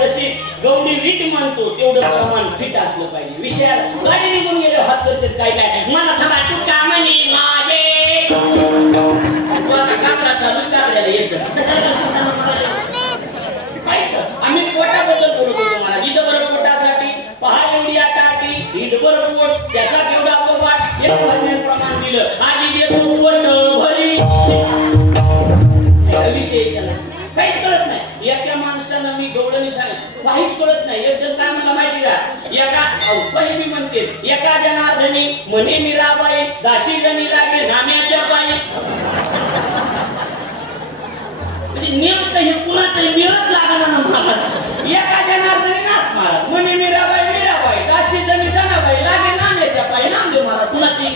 जशी गौडी वीट मानतो तेवढं प्रमाण फिट असलं पाहिजे. विषयात गाडी निघून गेले हात करते काय काय? मला थांबा तू का म्हणे माझे? तू चालू काढलेला यायचं आम्ही पोटाबद्दल बोलत होतो मला. इथं बरं पोटासाठी पहा एवढी आता आटी इथं बरं पोट त्याचा केवढा पोट एक महिन्यात प्रमाण दिलं. आधी देतो काहीच कळत नाही. एक जण काय मला माहिती का एका अहो, मी म्हणते एका जनार्दनी म्हणे मीराबाई दाशी जणी लागे नाम्याच्या बाई. म्हणजे नेमकं हे कुणाचं मिळत लागणार मला एका जनार्दनी नाथ महाराज म्हणे मीराबाई मीराबाई दाशी जणी जनाबाई लागे नाम्याच्या बाई. नाम नामदेव मला. कुणाची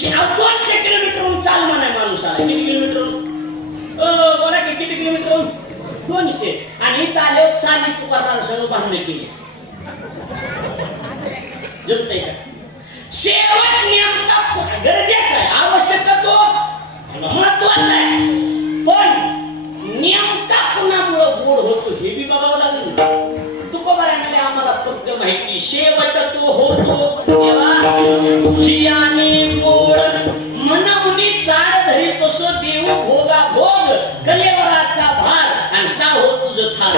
शे- किलोमीटर चालणार नाही म्हणाय माणूस आला किती किलोमीटर? बोला की किती किलोमीटर दोनशे. आणि इथं आल्यावर चाली पुकारणार सर्व बांधणे केली. जमतंय का? शेवट नेमका गरजेचा आहे. आवश्यक तो महत्त्वाचा आहे. माहिती शेवट तो होतो. आणि गोड मनवणी चार धरी तसं देऊ भोगा भोग कलेवराचा भार आणि सा हो तुझ थार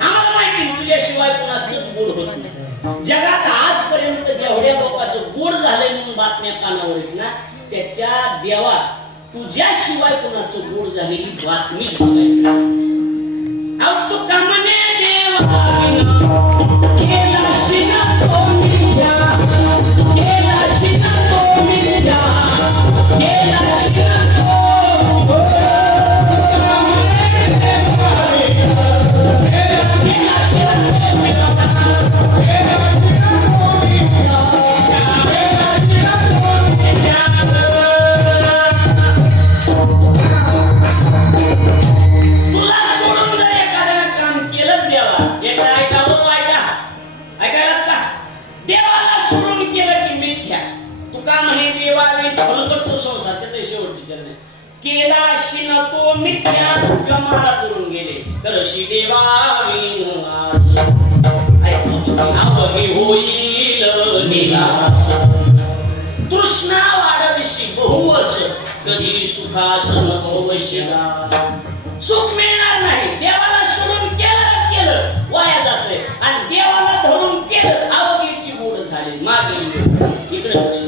आम्हाला माहिती तुझ्याशिवाय कुणाचंच गोड होत नाही. जगात आजपर्यंत जेवढ्या लोकांचं गोड झालंय म्हणून बातम्या कानावर येत ना त्याच्या देवा तुझ्याशिवाय कोणाचं गोड झालेली बातमी बघायला अहो तू कामाने म्हणे तुका म्हणे देवा भलगतो संसार त्याचं शेवटची जन्म केला शिन तो मिथ्या गमाला करून गेले. करशी देवा विनाश अवघी होईल निराश तृष्णा वाढविशी बहुवस कधी सुखास नको वशिला. सुख मिळणार नाही. देवाला सोडून केलं केलं. वाया जाते आणि देवाला धरून केलं आवडीची गोड झाली. मागे इकडे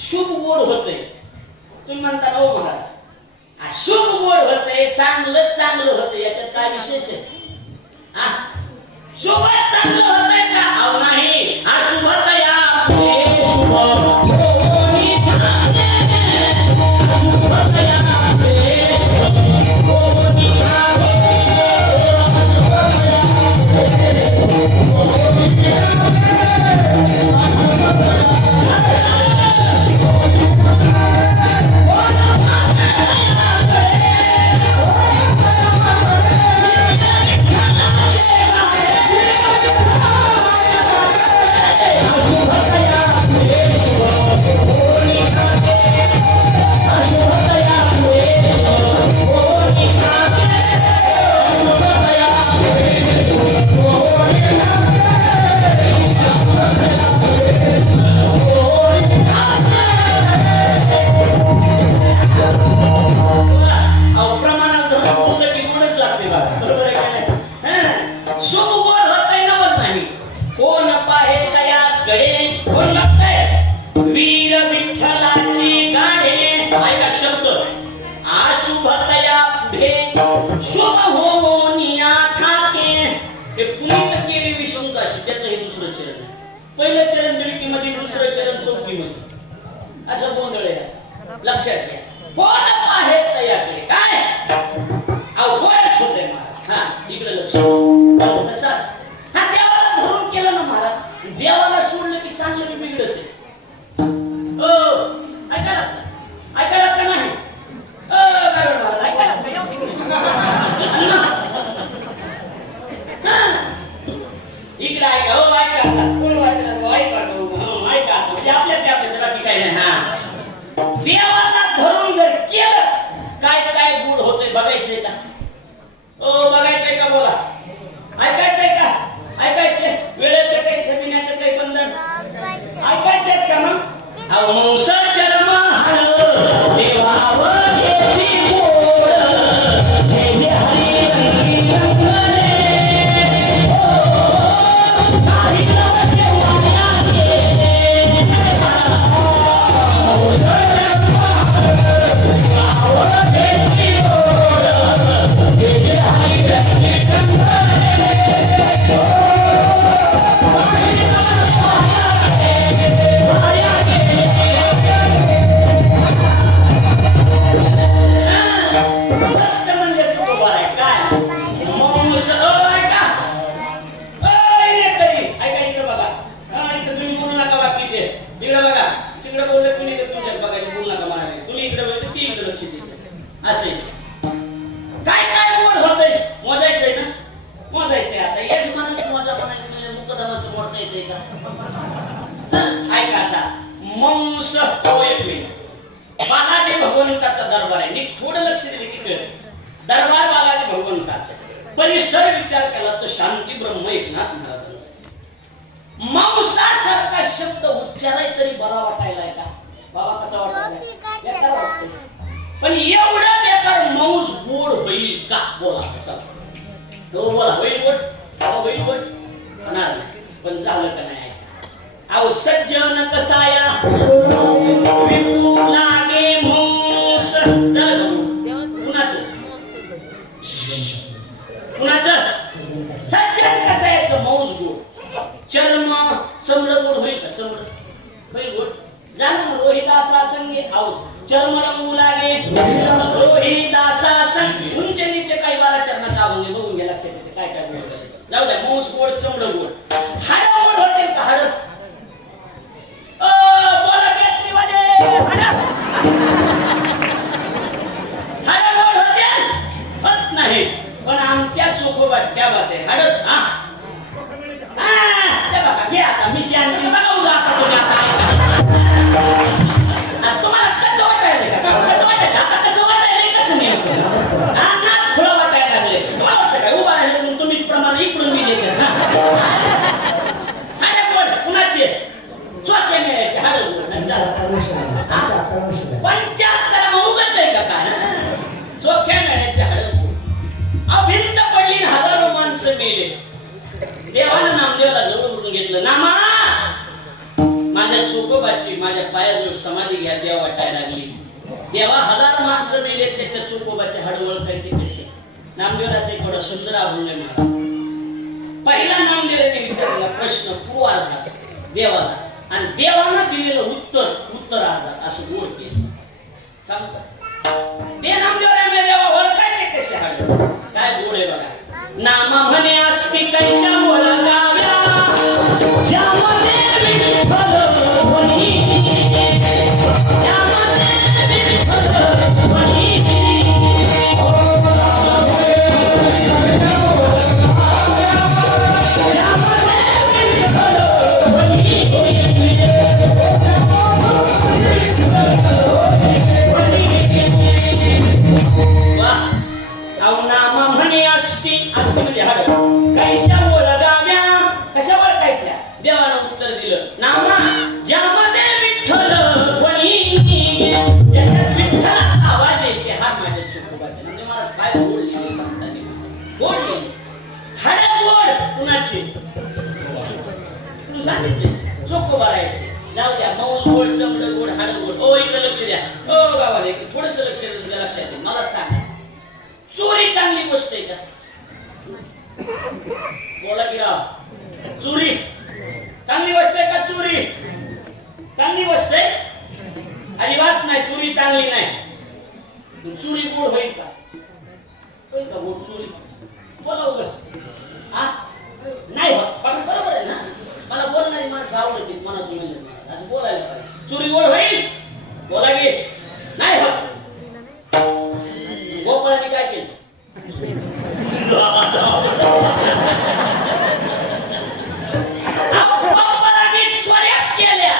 शुभ गोड होतंय. तुम्ही म्हणता हो महाराज. आ, शुभ गोड होतंय चांगलं चांगलं होतं याच्यात काय विशेष आहे? शुभ चांगलं होतंय का? अहो नाही. गडे कोण वीर विठ्ठलाची गाणे. ऐका शब्द. आशुभतया पुढे. शुभ हो, हो निया ठाके. हे पुनीत केली विशंकाशी त्याचं हे दुसरं चरण. पहिलं चरण दिडकीमध्ये दुसरं चरण चौकीमध्ये. असं गोंधळ आहे लक्षात घ्या. कोण आहे तयाकडे काय? अवघडच होतंय महाराज? हा इकडे लक्ष देवाला धरून जर केलं काय काय गुड होते बघायचे का? ओ बघायचंय का बोला? ऐकायचंय का? ऐकायचे वेळेचं काही जमिनाचं काही बंधन? ऐकायचे का मग? स्पष्ट म्हणजे का ऐका बाकीचे तिकडे बघा तिकडे बोलले तुम्ही. ते तुमच्यात बघायचे बोलू काय काय मोड होतंय ना मोजायचंय आता एक माणूस मोजा म्हणायचं मुकदमाचं मोडता येते का ऐका आता मंस हो एक मिनिट बालाजी भगवंताचा दरबार आहे. मी थोडं लक्ष दिले की कळेल. दरबार बालाजी भगवंताचा परिसर विचार केला तर शांती ब्रह्म एकनाथ महाराजांचा मांसासारखा शब्द उच्चाराय तरी बरा वाटायला का? बाबा कसा वाटायला पण एवढा बेकार मांस गोड होईल का? बोला. कसा तो बोला होईल गोड. बाबा होईल गोड. होणार नाही. पण झालं का नाही? अहो सज्जन कसाया? जाऊ द्या मौस गोड चमड गोड करून माझ्या चोकोबाची माझ्या पायाजवळ समाधी घ्या देवा वाटायला लागली. देवा हजार माणसं मेले त्याच्या चोकोबाचे हडवळ ओळखायचे कसे? नामदेवराचा एक थोडा सुंदर अभंग आहे पहिला नामदेवाने विचारलेला प्रश्न पूर्वार्धात देवाला. आणि देवानं दिलेलं उत्तर उत्तरार्धात असं गोड केलं. सांगता. ते नामदेवराने देवा ओळखायचे कसे हडवळ काय गोड आहे बघा. नामा म्हणे असते कैशा मौन गोड चपड गोड हाड गोड. ओ इकडे लक्ष द्या. ओ बाबा थोडस लक्ष तुझ्या लक्षात येईल. मला सांग चोरी चांगली गोष्ट आहे का? बोला की राव. चोरी? चांगली गोष्ट आहे का चोरी? चांगली गोष्ट आहे? अजिबात नाही चोरी चांगली नाही. चोरी गोड होईल का? होईल का गोड चोरी? बोला उघड हा? नाही बरोबर आहे ना? मला बोलणारी माणसं आवडते मला तुम्ही असं बोलायला पाहिजे. चोरी गोड होईल? बोला की. नाही होत. गोपाळाने काय केलं? चोऱ्याच केल्या.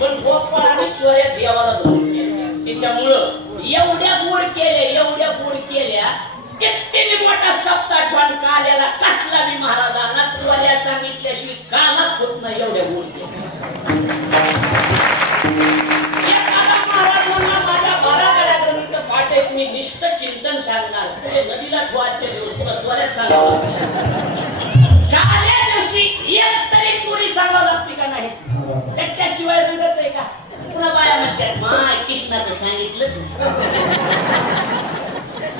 पण गोपाळाने चोऱ्या देवाला धरून केल्या. त्याच्यामुळं एवढ्या गोड केल्या एवढ्या गोड केल्या किती बी मोठा सप्ताह काल्याला कसला बी महाराजांना चोऱ्या सांगितल्याशिवाय कामच होत नाही एवढ्या गोड केल्या. तुला दिवशी एक तरी चोरी सांगावं लागते का नाही? त्याच्याशिवाय आहे का? पुन्हा बाया म्हणतात माय कृष्णाचं सांगितलं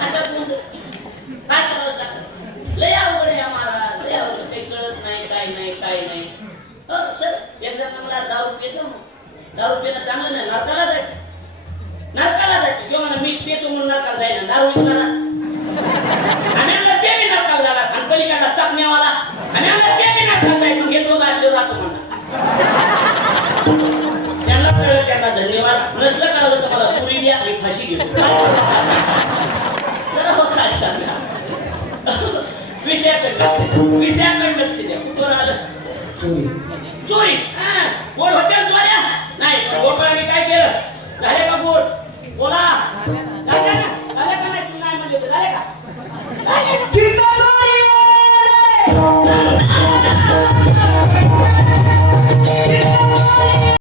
असं काय करावं सांग? लय अवघड आहे महाराज लय अवघड काही कळत नाही काय नाही काय नाही. हो सर एक जण मला दारू पितो दारू चांगलं नाही नरकाला जायचं. नरकाला जायचं. किंवा म्हणा मी पितो म्हणून नरकाला जायचं. दारू विकणारा पलीकडला चकण्यावाला. आणि आता ते बी नाही खाता मग हे दोघं असले राहतो म्हणा त्यांना कळलं त्यांना धन्यवाद. प्रश्न करायला तर मला पुरी द्या आणि फाशी घेऊ विषयाकडे विषयाकडे लक्ष द्या. आलं? चोरी. हा नाही काय केलं? का बोल? बोला. झाले का? झाले का नाही? म्हणले झाले का?